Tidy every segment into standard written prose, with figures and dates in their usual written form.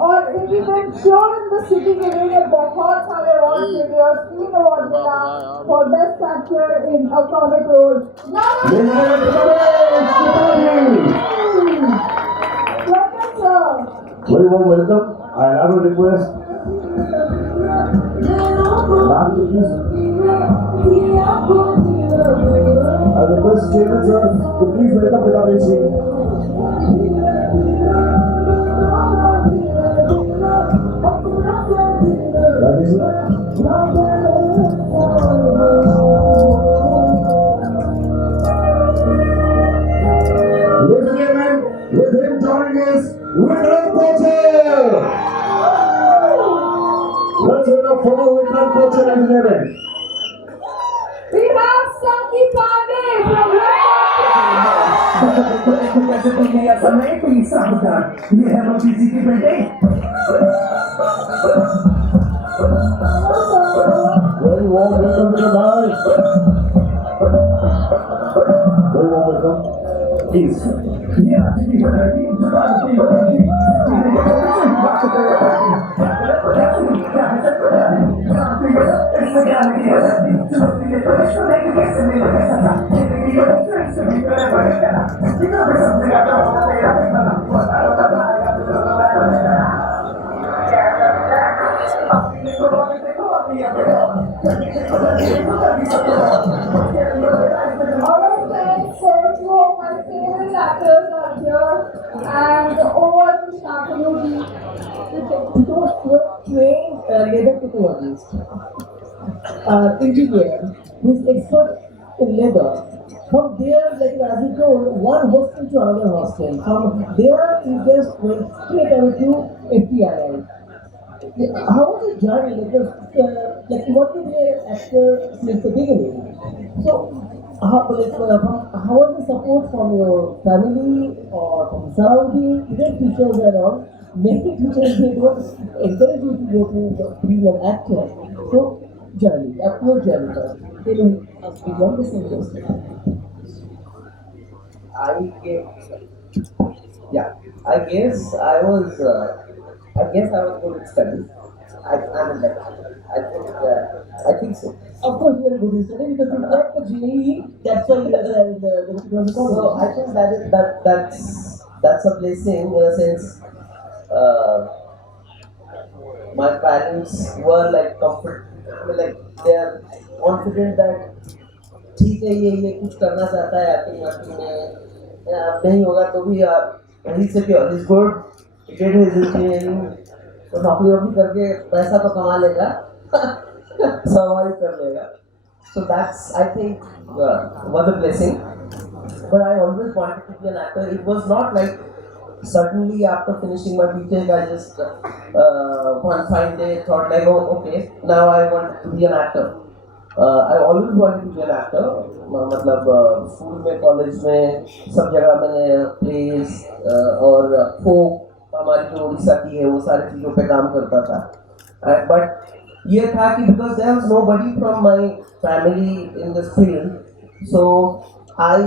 और इनकी film sure in the city के लिए बहुत सारे अवार्ड मिले और 3 अवार्ड मिला for best actor in a comic role. Welcome sir. Very warm welcome. And I would request ma'am to please. I request Chairman sir to please welcome Pitabi Singh. Rajesh sir. Ladies and gentlemen, with him joining us, Vikram Kocher. Let's welcome for Vikram Kocher, ladies and gentlemen. We have Sanki Pandey from कैसे तुम लिया समय कोई सावधान ये है मोदी जी की बेटे Very warm welcome to the guys. Very warm welcome. Please. ये आज की बधाई जुबान की बधाई Alright friends, so two of my favorite actors are here and over to Shantanu. Those were trained leather technologists, engineer who is expert in leather. From there, like as you told, one hostel to another hostel. From there, he just went straight away to FTII. How was the journey? Like what did the actor since the beginning? So, how was the support from your family or from surrounding, even teachers and all? Many teachers they don't encourage you to go to be an actor. So, journey, your journey. They don't ask you to listen to this. I guess I was good at studies. I'm like, I think so. Of course, you are good in study because you got the GEE. That's why you are the So I think that's a blessing in a sense. My parents were like like they are confident that ठीक है ये कुछ करना चाहता है acting वाक्टिंग में नहीं होगा तो भी ही secure is good did his engineering तो नौकरी वोकरी करके पैसा तो कमा लेगा सर्वाइव कर लेगा so that's I think was a blessing but I always wanted to be an actor it was not like suddenly after finishing my BTech I just one fine day thought like oh okay now I want to be an actor I always wanted to be an actor मतलब school में college में सब जगह मैंने place और फोक हमारी जो उड़ीसा की है वो सारी चीज़ों पे काम करता था बट ये था कि because there was nobody from my family in this field so I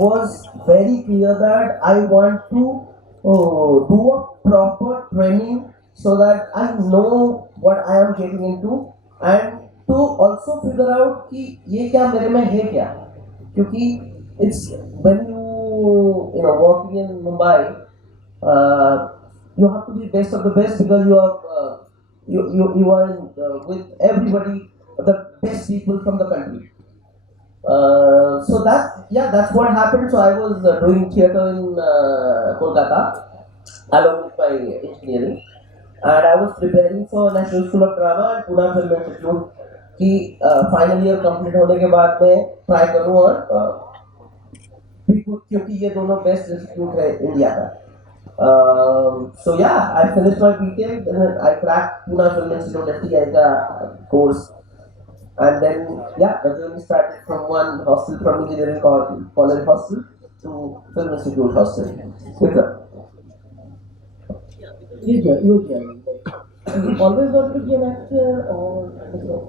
was very clear that I want to do a proper training so that I know what I am getting into and to also figure out कि ये क्या मेरे में है क्या क्योंकि it's when you know working in Mumbai you have to be best of the best because you are you are with everybody the best people from the country so that's what happened so I was doing theatre in Kolkata along with my engineering and I was preparing for National School of Drama and Pune Film Institute कि final year complete होने के बाद मैं try करूं और क्योंकि ये दोनों बेस्ट इंस्टीट्यूट है इंडिया का सो या I finished my BTech I cracked Pune Film Institute FTI का course and then yeah the journey started from one hostel from engineering college hostel to Film Institute hostel Vikram your journey. You always wanted to be an actor or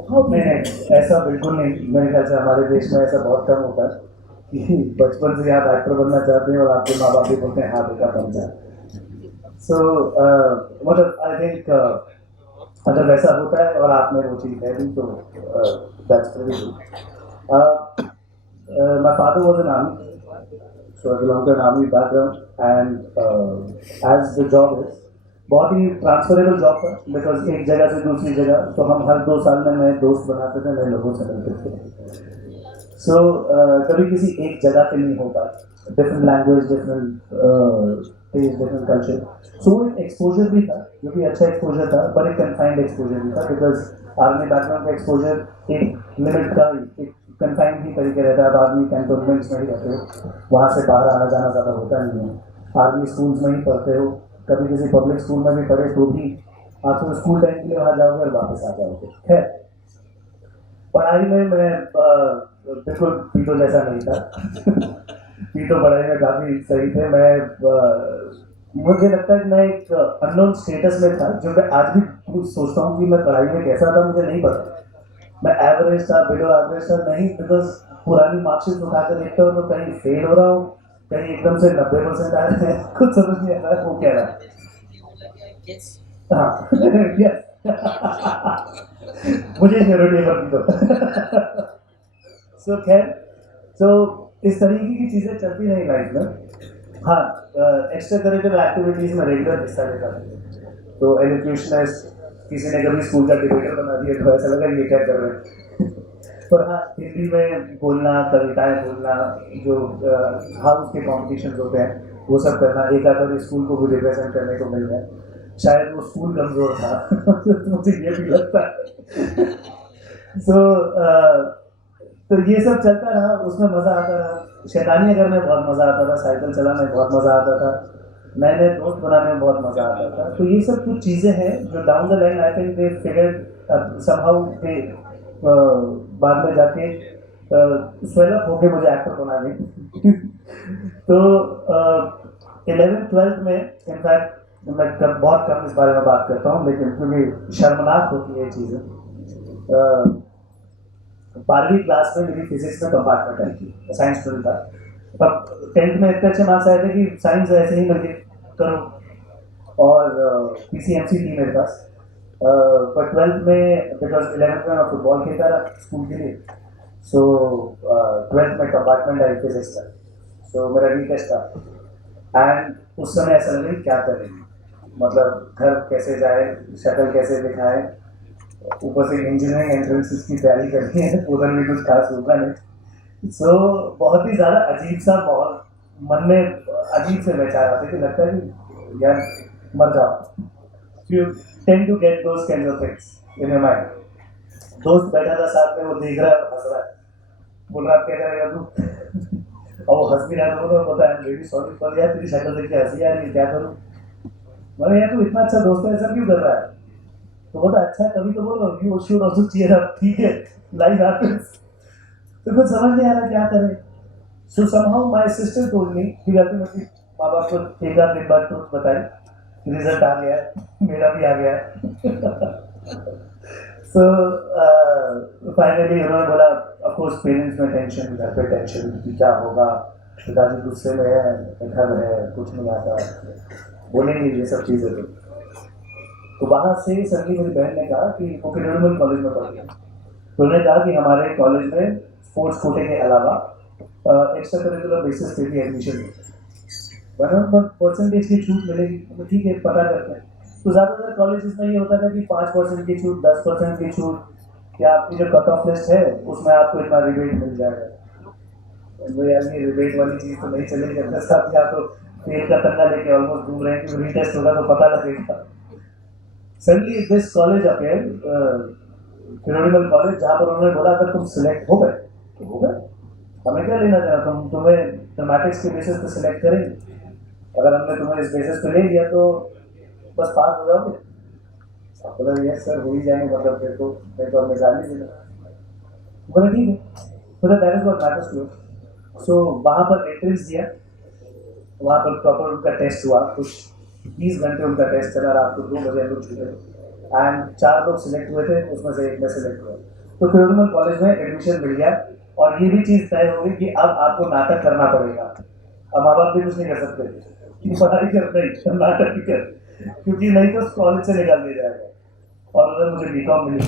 how? नहीं ऐसा बिल्कुल नहीं मेरे ख्याल से हमारे देश में ऐसा बहुत कम होता है कि बचपन से आप एक्टर बनना चाहते हैं और आपके माँ बाप भी बोलते हैं हाँ बेटा बन जा सो मतलब आई थिंक अगर वैसा होता है और आप में वो चीज़ है भी तो that's very good. My father was an army, so I belong to an army background, and as the job is बहुत ही ट्रांसफरेबल जॉब था, बिकॉज एक जगह से दूसरी जगह तो हम हर 2 साल में नए दोस्त बनाते थे, नए लोगों से मिलते थे. सो कभी किसी एक जगह पे नहीं होता, different language, different taste, different culture. So वो एक एक्सपोजर भी था जो कि अच्छा एक्सपोजर था, पर एक कन्फाइंड एक्सपोजर भी था, बिकॉज आर्मी बैकग्राउंड का एक्सपोजर एक लिमिट का, एक कन्फाइंड ही तरीके रहता है. अब आर्मी कैंटोनमेंट्स में ही रहते हो, वहाँ से बाहर आना जाना ज़्यादा होता नहीं है. आर्मी स्कूल्स में ही पढ़ते हो, कभी किसी पब्लिक स्कूल में भी पढ़े तो भी आप तो स्कूल टाइम के लिए वहाँ जाओगे और वापस आ जाओगे. खैर, पढ़ाई में मैं बिल्कुल पीटो जैसा नहीं था. पीटो पढ़ाई में काफ़ी सही थे. मुझे लगता है कि मैं एक अननोन स्टेटस में था, जो मैं आज भी कुछ सोचता हूँ कि मैं पढ़ाई में कैसा था मुझे नहीं पता. मैं एवरेज था, बिलो एवरेज था नहीं, बिकॉज पुरानी मार्कशीट उठा कर देखता हूँ तो कहीं फेल हो रहा हूँ, कहीं एकदम से 90% आ रहे हैं, कुछ समझ नहीं आ रहा है वो क्या रहा है. हाँ, yes. मुझे श्योरिटी पर भी दो. सो खैर, सो इस तरीके की चीज़ें चलती रही लाइफ में. हाँ, एक्स्ट्रा करिकुलर एक्टिविटीज़ में रेगुलर हिस्सा लेता था. तो एजुकेशनिस्ट, किसी ने कभी स्कूल का डिबेटर बना दिया तो ऐसा लगा ये क्या कर रहे हैं. पर हाँ, हिंदी में बोलना, कविताएं बोलना, जो हाउस के कॉम्पिटिशन होते हैं वो सब करना, एक आधा स्कूल को भी रिप्रेजेंट करने को मिल गया. शायद वो स्कूल कमज़ोर था तो मुझे ये भी लगता है. तो ये सब चलता रहा, उसमें मज़ा आता रहा. शैतानियाँ करने में बहुत मज़ा आता था, साइकिल चलाने में बहुत मज़ा आता था, नए नए दोस्त बनाने में बहुत मज़ा आता था. तो ये सब कुछ चीज़ें हैं जो down the line I think they figured somehow they बाद में जाके स्वेल अप होके मुझे एक्टर बना दी. तो 11th-12th में इनफैक्ट मैं बहुत कम इस बारे में बात करता हूँ, लेकिन क्योंकि शर्मनाक होती है ये चीज़ें. 12वीं क्लास में मेरी फिजिक्स में कंपार्टमेंट आई थी, साइंस स्टूडेंट था. अब 10th में इतने अच्छे मार्क्स आए थे कि साइंस ऐसे ही मिल करो, और PCMC थी मेरे पास. पर 12th में, बिकॉज 11th में मैं फुटबॉल खेलता रहा स्कूल के लिए, सो 12th में कंपार्टमेंट आई फिजिक्स का. सो मेरा रीटेस्ट था, एंड उस समय ऐसा लगा कि क्या करें, मतलब घर कैसे जाए, शक्ल कैसे दिखाए, ऊपर से इंजीनियरिंग एंट्रेंसेस की तैयारी करनी है, उधर भी कुछ खास होगा नहीं. सो बहुत ही ज़्यादा अजीब सा माहौल, मन में अजीब से विचार आते कि लगता है कि यार मर जाओ. You tend to get those kinds of things in your mind. दोस्त बैठा था साथ में, वो देख रहा है, हंस रहा है, बोल रहा है क्या करेगा तू, और वो हंस भी रहा है. तो पता है बेबी सॉरी पर यार तेरी शक्ल देख के हंसी आ रही है, क्या करूँ. मैंने यार तू इतना अच्छा दोस्त है, ऐसा क्यों कर रहा है. तो बोला अच्छा कभी तो बोल रहा हूँ, you should also cheer up, ठीक है लाइफ हैपेंस. तो कुछ समझ नहीं आ रहा क्या करें. सो somehow my sister told me कि अल्टीमेटली माँ बाप को एक आध दिन बाद ट्रुथ बताई, रिजल्ट आ गया है, मेरा भी आ गया है. सो फाइनली उन्होंने बोला, ऑफ कोर्स पेरेंट्स में टेंशन, घर पे टेंशन कि क्या होगा, पिताजी गुस्से में है, घर है, कुछ नहीं आता, बोलेंगे ये सब चीज़ें. तो वहाँ से सडनली मेरी बहन ने कहा कि वो किडोरमल कॉलेज में पढ़ती है, तो उन्होंने कहा कि हमारे कॉलेज में स्पोर्ट्स कोटे के अलावा एक्स्ट्रा करिकुलर बेसिस पे भी एडमिशन मिलता है, पर परसेंटेज की छूट मिलेगी. तो ठीक है पता करते हैं. तो ज़्यादातर कॉलेजेस में ये होता था कि 5% की छूट, 10% की छूट, या आपकी जो कट ऑफ लिस्ट है उसमें आपको इतना रिबेट मिल जाएगा. तो यार ये रिबेट वाली चीज़ तो नहीं चलेगी अपने साथ, या तो फेल का तंगा लेके ऑलमोस्ट घूम रहे हैं कि रीटेस्ट होगा तो पता लगेगा. Suddenly this college appear, phenomenal college, जहाँ पर उन्होंने बोला अगर तुम सिलेक्ट हो गए तो हो गए, हमें क्या लेना देना, तुम्हें मैथमेटिक्स के बेसिस पे सिलेक्ट करेंगे, अगर हमने तुम्हें इस बेसिस पे ले लिया तो बस पास हो जाओगे. आप बोला यस सर हो ही जाएंगे, मतलब फिर तो हमें निकाल ही देना. बोला ठीक है, तो that is what matters to. So वहाँ पर एंट्रेंस दिया, वहाँ पर प्रॉपर उनका टेस्ट हुआ, कुछ 20 घंटे उनका टेस्ट चला, रात को 2 बजे लोग छूटे, एंड 4 लोग सिलेक्ट हुए थे, उसमें से एक में सिलेक्ट हुआ. तो फिनोमिनल कॉलेज में एडमिशन मिल गया, और ये भी चीज़ तय हो गई कि अब आपको नाटक करना पड़ेगा. अब माँ बाप भी कुछ नहीं कर सकते कि पढ़ाई कर रही नाटक भी कर. क्योंकि नहीं तो कॉलेज से निकाल दिया जाएगा। और उधर मुझे बीकॉम मिली।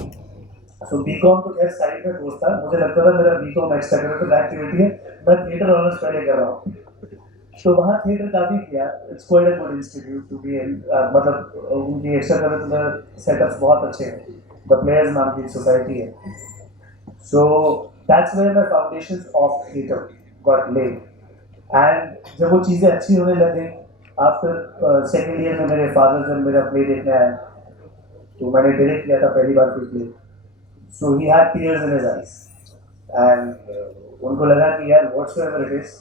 सो बीकॉम तो खैर साइड में कोर्स था, मुझे लगता था मेरा बीकॉम एक्स्ट्रा करिकुलर एक्टिविटी है, मैं थिएटर ऑनर्स पहले कर रहा हूँ। तो वहाँ थिएटर काफ़ी किया। It's quite a good institute to be, मतलब उनकी एक्स्ट्रा करिकुलर सेटअप्स बहुत अच्छे हैं। द प्लेयर्स नाम की सोसाइटी है। So that's where my foundations of theatre got laid. And जब वो चीज़ें अच्छी होने लग गई, आफ्टर सेकेंड ईयर में मेरे फादर जब मेरा प्ले देखने आए, तो मैंने डायरेक्ट किया था पहली बार कोई play. So he had tears in his eyes and उनको लगा कि यार whatsoever it is,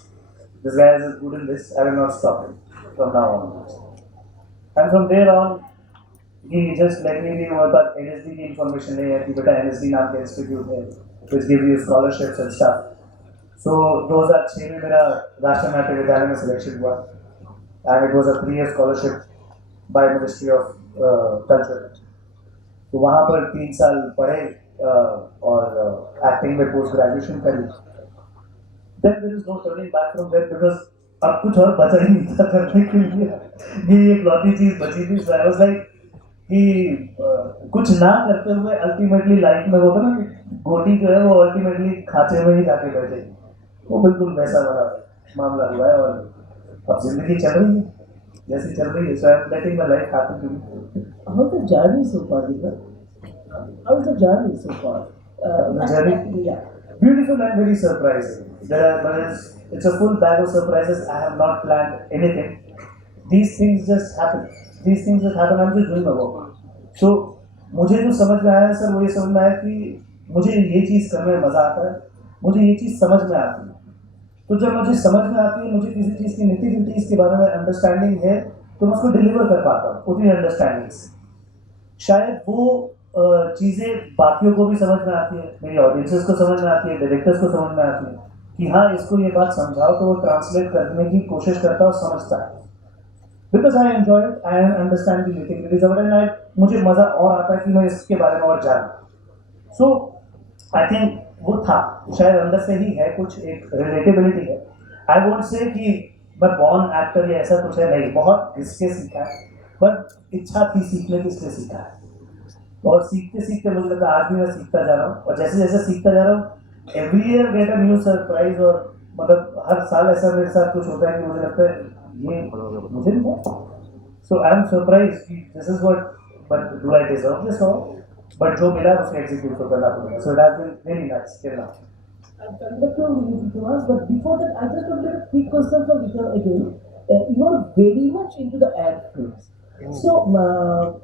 this guy is good in this, I will not stop him from now on. And from there on, he just let me be हमारे पास NSD की information नहीं है कि बेटा NSD नाम का इंस्टीट्यूट है which give you scholarships and stuff. So 2006 में मेरा राष्ट्रीय नाट्य विद्यालय में सिलेक्शन हुआ and it was a 3-year scholarship by Ministry of Culture. तो वहाँ पर 3 साल पढ़े और एक्टिंग में पोस्ट ग्रेजुएशन करी। Then there is no turning back from there because अब कुछ और बचा ही नहीं था करने के लिए। ये एक लौती चीज बची थी। So I was like कि कुछ ना करते हुए अल्टीमेटली लाइफ में होता ना कि गोटी जो है वो अल्टीमेटली खांचे में ही जाके बैठे, वो बिल्कुल वैसा वाला मामला हुआ है। और अब जिंदगी चल रही है जैसी चल रही है। So I'm letting my life happen to me. How's the journey so far, Deepak? How's the journey so far? The journey? Yeah. Beautiful and very surprising. It's a full bag of surprises. I have not planned anything. These things just happen. These things just happen. I'm just doing my work. So मुझे जो समझ में आया है sir, वो ये समझ में आया कि मुझे ये चीज़ करने में मज़ा आता है, मुझे ये चीज़ समझ में आती है। तो जब मुझे समझ में आती है, मुझे किसी चीज़ की निटी के बारे में अंडरस्टैंडिंग है, तो मैं उसको डिलीवर कर पाता हूँ उतनी अंडरस्टैंडिंग से। शायद वो चीज़ें बाकियों को भी समझ में आती है, मेरी ऑडियंसेस को समझ में आती है, डायरेक्टर्स को समझ में आती है कि हाँ इसको ये बात समझाओ, तो वो ट्रांसलेट करने की कोशिश करता है और समझता है। Because I enjoy it, I understand the little and मुझे मज़ा और आता है कि मैं इसके बारे में और जानूँ। सो आई थिंक वो था शायद अंदर से ही है, कुछ एक रिलेटेबिलिटी है। आई वोंट से कि मैं बॉर्न एक्टर या ऐसा कुछ है, नहीं, बहुत घिसके सीखा है, बट इच्छा थी सीखने की, इसलिए सीखा है। और सीखते सीखते मुझे लगा आज भी मैं सीखता जा रहा हूँ, और जैसे जैसे सीखता जा रहा हूँ every year get a new surprise. और मतलब हर साल ऐसा मेरे साथ कुछ होता है कि मुझे लगता है ये मुझे नहीं था। सो आई एम सरप्राइज कि this is what, but do I deserve this all, but जो मिला उसको एग्जीक्यूट तो करना पड़ेगा। So it has been really nice till now. I'll come back to us, but before that, I just wanted a quick question from Vikram again. You are very much into the ad films. So,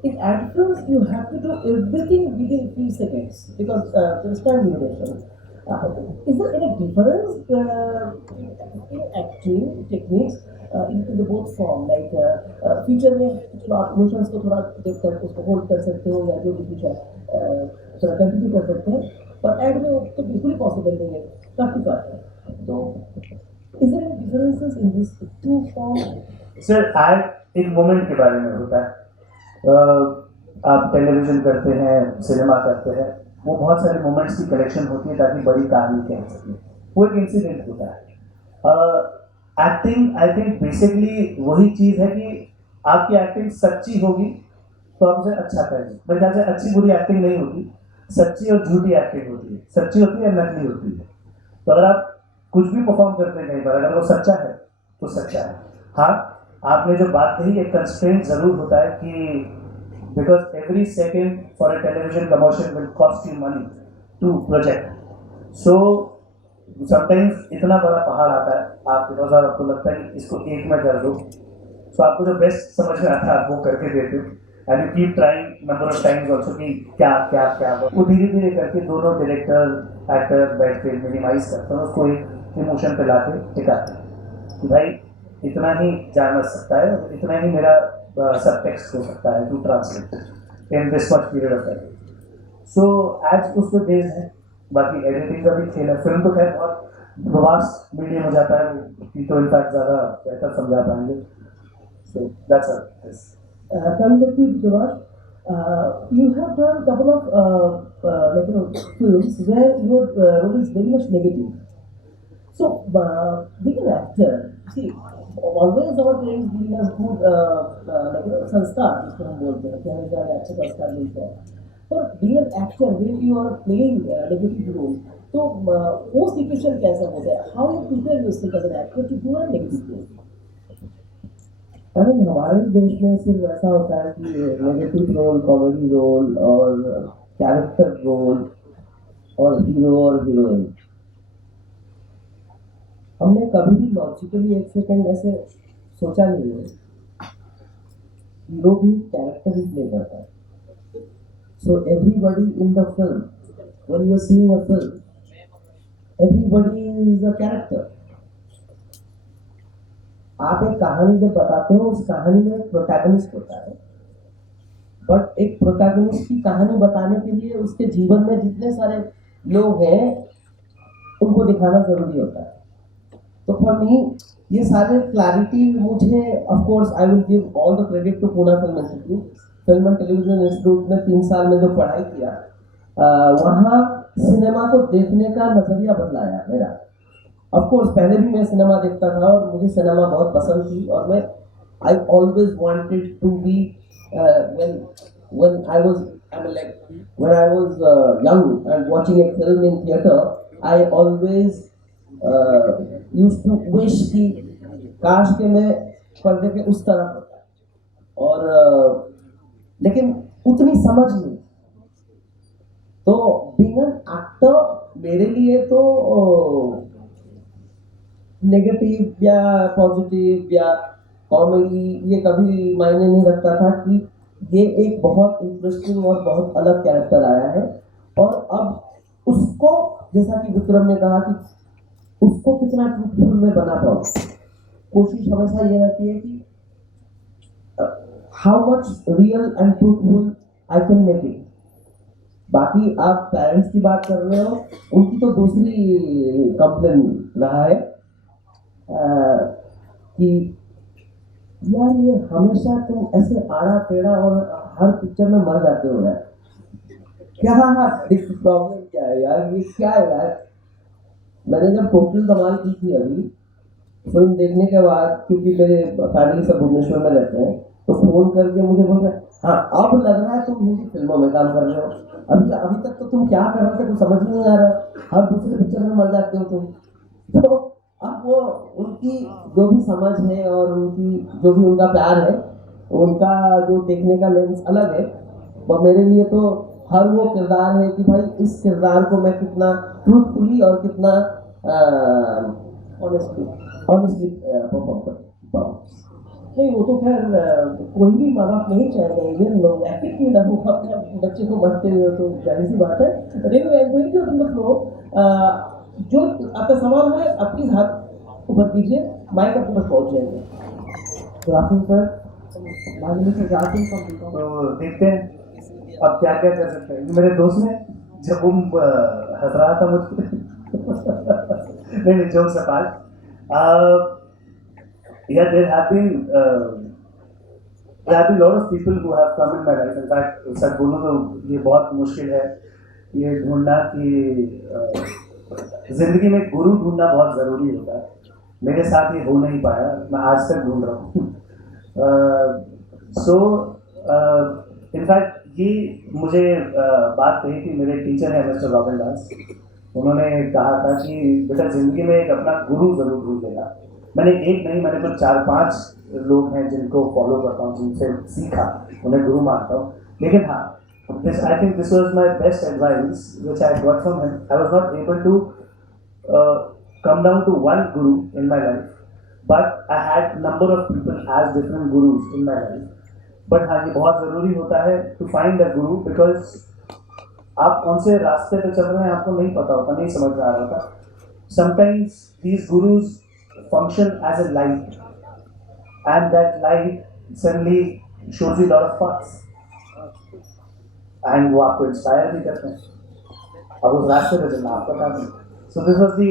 in ad films, you have to do everything within few seconds because there is time limitation. Is there any difference in acting techniques in the both form? Like feature में emotions को थोड़ा देख कर उसको hold कर सकते हो, या जो भी कुछ है थोड़ा कंटिन्यू कर सकते हैं, पर एड में वो तो बिल्कुल ही पॉसिबल नहीं है, काफी काट है। तो is there any differences in these two forms? Sir ad एक मोमेंट के बारे में होता है। आप टेलीविजन करते हैं, सिनेमा करते हैं, वो बहुत सारे मोमेंट्स की कलेक्शन होती है ताकि बड़ी कहानी कह सकें, वो एक इंसिडेंट होता है। एक्टिंग आई थिंक बेसिकली वही चीज़ है कि आपकी एक्टिंग सच्ची होगी तो आप उसे अच्छा करेंगे। मेरे ख्याल से अच्छी बुरी एक्टिंग नहीं होती, सच्ची और झूठी एक्टिंग होती है। सच्ची होती है, नकली होती है। तो अगर आप कुछ भी परफॉर्म करते हैं कहीं पर, अगर वो सच्चा है तो सच्चा है। हाँ, आपने जो बात कही, एक कंस्ट्रेंट ज़रूर होता है कि because every second for a television commercial will cost you money to project. So sometimes इतना बड़ा पहाड़ आता है आपके पास और आपको लगता है कि इसको एक में कर दो। सो आपको जो बेस्ट समझ में आता है आप वो करके देते हो, and you keep trying number of times also कि क्या क्या क्या। वो धीरे धीरे करके दोनों डायरेक्टर एक्टर बैठ के मिनिमाइज करते हैं, उसको एक इमोशन पे ला के टिकाते हैं कि भाई इतना ही जान सकता है, इतना ही मेरा सब टेक्स्ट हो सकता है to translate in this much period of time. So as उस पर बेस्ड है, बाकी एडिटिंग का भी खेल है। फिल्म तो खैर बहुत वास्ट मीडियम हो जाता है, तो इनफैक्ट ज़्यादा बेहतर समझा पाएंगे। So that's it. Coming back to Josh, you have done a couple of films where your role is very much negative. So, being an actor, see, always our parents giving us good संस्कार जिसको हम बोलते हैं कि हमें ज़्यादा अच्छे संस्कार मिलते हैं. पर being an actor when you are playing negative role तो वो सिचुएशन कैसा होता है? How you prepare yourself as an actor to do a negative role? अरे हमारे देश में सिर्फ ऐसा होता है कि नेगेटिव रोल, कॉमेडी रोल और कैरेक्टर रोल और हीरो और हीरोइन. हमने कभी भी लॉजिकली एक सेकंड ऐसे सोचा नहीं है. हीरो भी कैरेक्टर ही प्ले करता है. So everybody in the film, when you are seeing a film, everybody is a character. आप एक कहानी जब बताते हो उस कहानी में एक प्रोटैगनिस्ट होता है, बट एक प्रोटैगनिस्ट की कहानी बताने के लिए उसके जीवन में जितने सारे लोग हैं उनको दिखाना जरूरी होता है. तो फॉर मी ये सारे क्लैरिटी मुझे, of course I will give all the credit to Poona film institute. Film and television institute में 3 साल में जो पढ़ाई किया, वहाँ सिनेमा को देखने का नजरिया बदलाया मेरा. ऑफ कोर्स पहले भी मैं सिनेमा देखता था और मुझे सिनेमा बहुत पसंद थी और मैं I always wanted to be when I was young and watching a film in theater, I always used to wish कि काश के मैं पर्दे के उस तरफ होता. और लेकिन उतनी समझ नहीं. तो बीइंग एन एक्टर मेरे लिए तो नेगेटिव या पॉजिटिव या कॉमेडी ये कभी मायने नहीं रखता था कि ये एक बहुत इंटरेस्टिंग और बहुत अलग कैरेक्टर आया है. और अब उसको, जैसा कि विक्रम ने कहा कि उसको कितना ट्रूथफुल में बना पाऊँ, कोशिश हमेशा ये रहती है कि how much real and truthful I can make it. बाकी आप पेरेंट्स की बात कर रहे हो, उनकी तो दूसरी कंप्लेन रहा है कि यार ये हमेशा तुम ऐसे आड़ा टेढ़ा और हर पिक्चर में मर जाते हो यार. क्या प्रॉब्लम क्या है यार, ये क्या है यार. मैंने जब टोटल धमाल की थी अभी फिल्म देखने के बाद, क्योंकि मेरे फैमिली सब भुवनेश्वर में रहते हैं, तो फोन करके मुझे बोल रहे हाँ अब लग रहा है तुम हिंदी फिल्मों में काम कर रहे हो. अभी तक तो तुम क्या कर रहे थे कुछ समझ नहीं आ रहा, हर दूसरे पिक्चर में मर जाते हो तुम. तो अब वो उनकी जो भी समझ है और उनकी जो भी उनका प्यार है, उनका जो देखने का लेंस अलग है. और मेरे लिए तो हर वो किरदार है कि भाई इस किरदार को मैं कितना ट्रूथफुली और कितना ऑनेस्टली परफॉर्म कर पाऊँ. नहीं वो तो खैर कोई भी माँ बाप नहीं चाहेगा इंडियन लोग एक्टिंग क्यों ना हो अपने बच्चे को मरते हुए, तो जाहिर सी बात है. जो आपका सवाल है आप प्लीज हाथ ऊपर कीजिए, माइक आपके पास पहुंच जाएंगे. तो राहुल सर तो देखते हैं अब क्या क्या कर सकते हैं. मेरे दोस्त ने जब वो हंस रहा था मुझे नहीं जोक से part. Yeah, there have been lot of people who have come in my life. In fact, सच बोलूँ तो ये बहुत मुश्किल है ये ढूंढना कि जिंदगी में गुरु ढूंढना बहुत ज़रूरी होता है. मेरे साथ ये हो नहीं पाया, मैं आज तक ढूंढ रहा हूँ. इनफैक्ट ये मुझे बात कही कि मेरे टीचर हैं मिस्टर रॉबिन दास, उन्होंने कहा था कि बेटा जिंदगी में एक अपना गुरु ज़रूर ढूंढ लेगा. मैंने एक नहीं, मैंने कुछ 4-5 लोग हैं जिनको फॉलो करता हूँ, जिनसे सीखा, उन्हें गुरु मानता हूँ. लेकिन हाँ, I think this was my best advice which I got from him. I was not able to come down to one guru in my life, but I had number of people as different gurus in my life. But हाँ, ये बहुत ज़रूरी होता है to find a guru, because आप कौन से रास्ते पे चल रहे हैं आपको नहीं पता होता, नहीं समझ में आ रहा होता. Sometimes these gurus function as a light, and that light suddenly shows you lot of paths, and वो आपको इंस्पायर भी करते हैं. अब उस रास्ते पे चलना आपका काम है. So this was the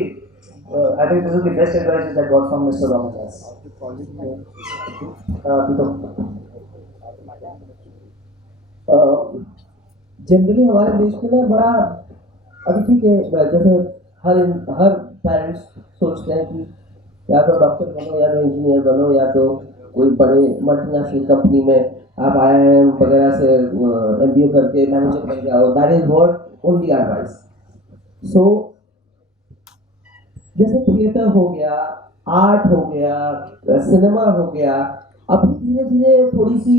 I think this was the best advice that I got from Mr. Ramadas. Generally हमारे देश में ना बड़ा, अभी ठीक है जैसे हर पेरेंट्स सोचते हैं कि या तो डॉक्टर बनो, या तो इंजीनियर बनो, या तो कोई बड़े मल्टीनेशनल कंपनी में आप IIM वगैरह से MBA करके मैनेजर बन जाओ. That is what only advice. So जैसे थिएटर हो गया, आर्ट हो गया, सिनेमा हो गया, अब धीरे धीरे थोड़ी सी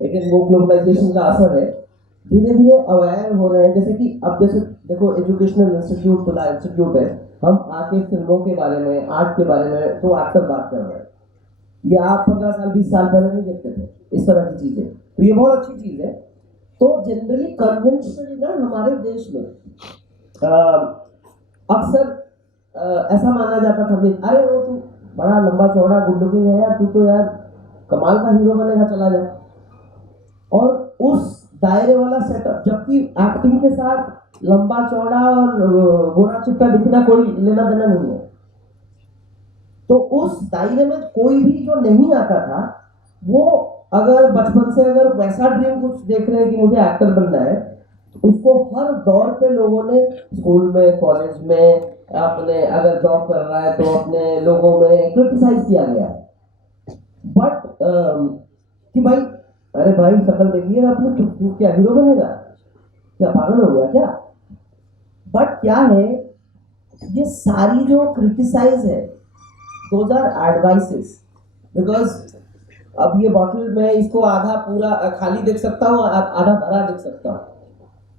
एक वो ग्लोबलाइजेशन का असर है, धीरे धीरे अवेयर हो रहे हैं. जैसे कि अब जैसे देखो एजुकेशनल इंस्टीट्यूट खुला इंस्टीट्यूट है, हम आके फिल्मों के बारे में, आर्ट के बारे में तो एक्टर बात कर रहे हैं. ये आप 15 साल 20 साल पहले नहीं देखते थे इस तरह की चीजें. तो ये बहुत अच्छी चीज है. तो जनरली कन्वेंशनली ना हमारे देश में अक्सर ऐसा माना जाता था कि अरे वो तू बड़ा लंबा चौड़ा गुड लुकिंग है यार, तू तो यार कमाल का हीरो बनेगा, चला जा. और उस दायरे वाला सेटअप, जबकि एक्टिंग के साथ लंबा चौड़ा और गोरा चिट्टा दिखना कोई लेना देना नहीं है. तो उस दायरे में कोई भी जो नहीं आता था, वो अगर बचपन से अगर वैसा ड्रीम कुछ देख रहे हैं कि मुझे एक्टर बनना है, तो उसको हर दौर पे लोगों ने स्कूल में, कॉलेज में, अपने अगर जॉब कर रहा है तो अपने लोगों में क्रिटिसाइज किया गया. बट कि भाई अरे भाई शक्ल देखिए आपने, तू क्या हीरो बनेगा, क्या पागल हो गया क्या. बट क्या है, ये सारी जो क्रिटिसाइज है, दोज आर एडवाइसेस. बिकॉज अब ये बॉटल में इसको आधा पूरा खाली देख सकता हूँ, आधा भरा देख सकता हूँ.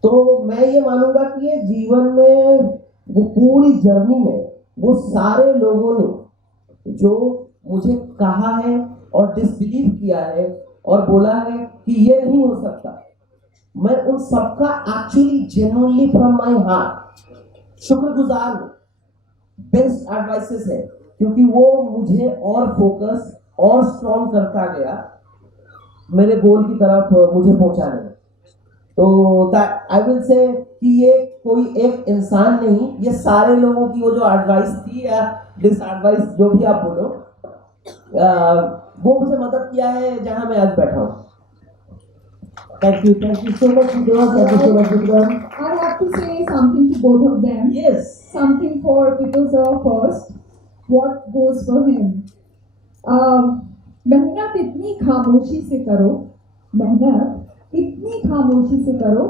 तो मैं ये मानूंगा कि ये जीवन में वो पूरी जर्नी में वो सारे लोगों ने जो मुझे कहा है और डिसबिलीव किया है और बोला है कि ये नहीं हो सकता, मैं उन सबका actually genuinely from my heart शुक्रगुजार हूँ. बेस्ट एडवाइसेस है, क्योंकि वो मुझे और फोकस और स्ट्रॉन्ग करता गया मेरे गोल की तरफ मुझे पहुंचाने में. तो दैट आई विल से कि ये कोई एक इंसान नहीं, ये सारे लोगों की वो जो एडवाइस थी या डिस एडवाइस जो भी आप बोलो, वो मुझे मदद किया है जहां मैं आज बैठा हूँ. Thank you so much, Vidya. Thank you so much, Vidya. I have to say something to both of them. Yes. Something for Pitu sir first. What goes for him? मेहनत इतनी खामोशी से करो, मेहनत इतनी खामोशी से करो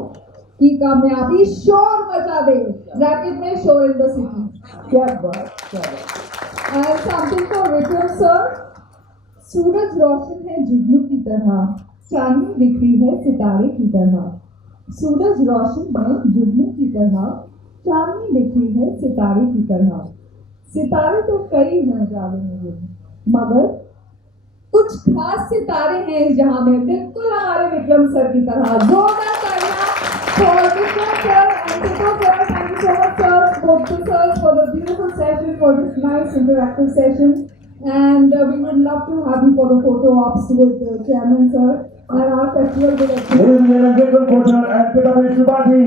कि कामयाबी शोर मचा दे. ब्रैकेट में शोर इन द सिटी. क्या बात, क्या बात. And something for Vikram sir. सूरज रोशन है जुगनू की तरह, चांदनी बिखरी है सितारे की तरह. सूरज रोशन है जुगनू की तरह, चांदनी बिखरी है सितारे की तरह. सितारे तो कई हैं जाने में, मगर कुछ खास सितारे हैं इस जहां में, बिल्कुल हमारे विक्रम सर की तरह. जोरदार तालियां for Vikram sir and Pitu sir. Thank you so much sir, both the sirs, for the beautiful session, for this nice interactive session. And we would love to have you for the photo ops with Chairman sir and our festival director. Ladies and gentlemen, photo and Pitamani Shubhati.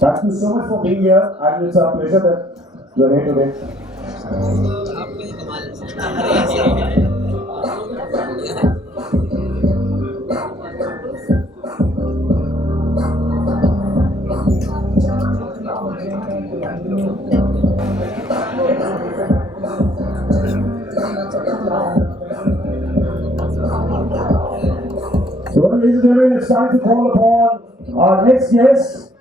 Thank you so much for being here, and it's a pleasure that you are here today. So, ladies and gentlemen, it's time to call upon our next guest.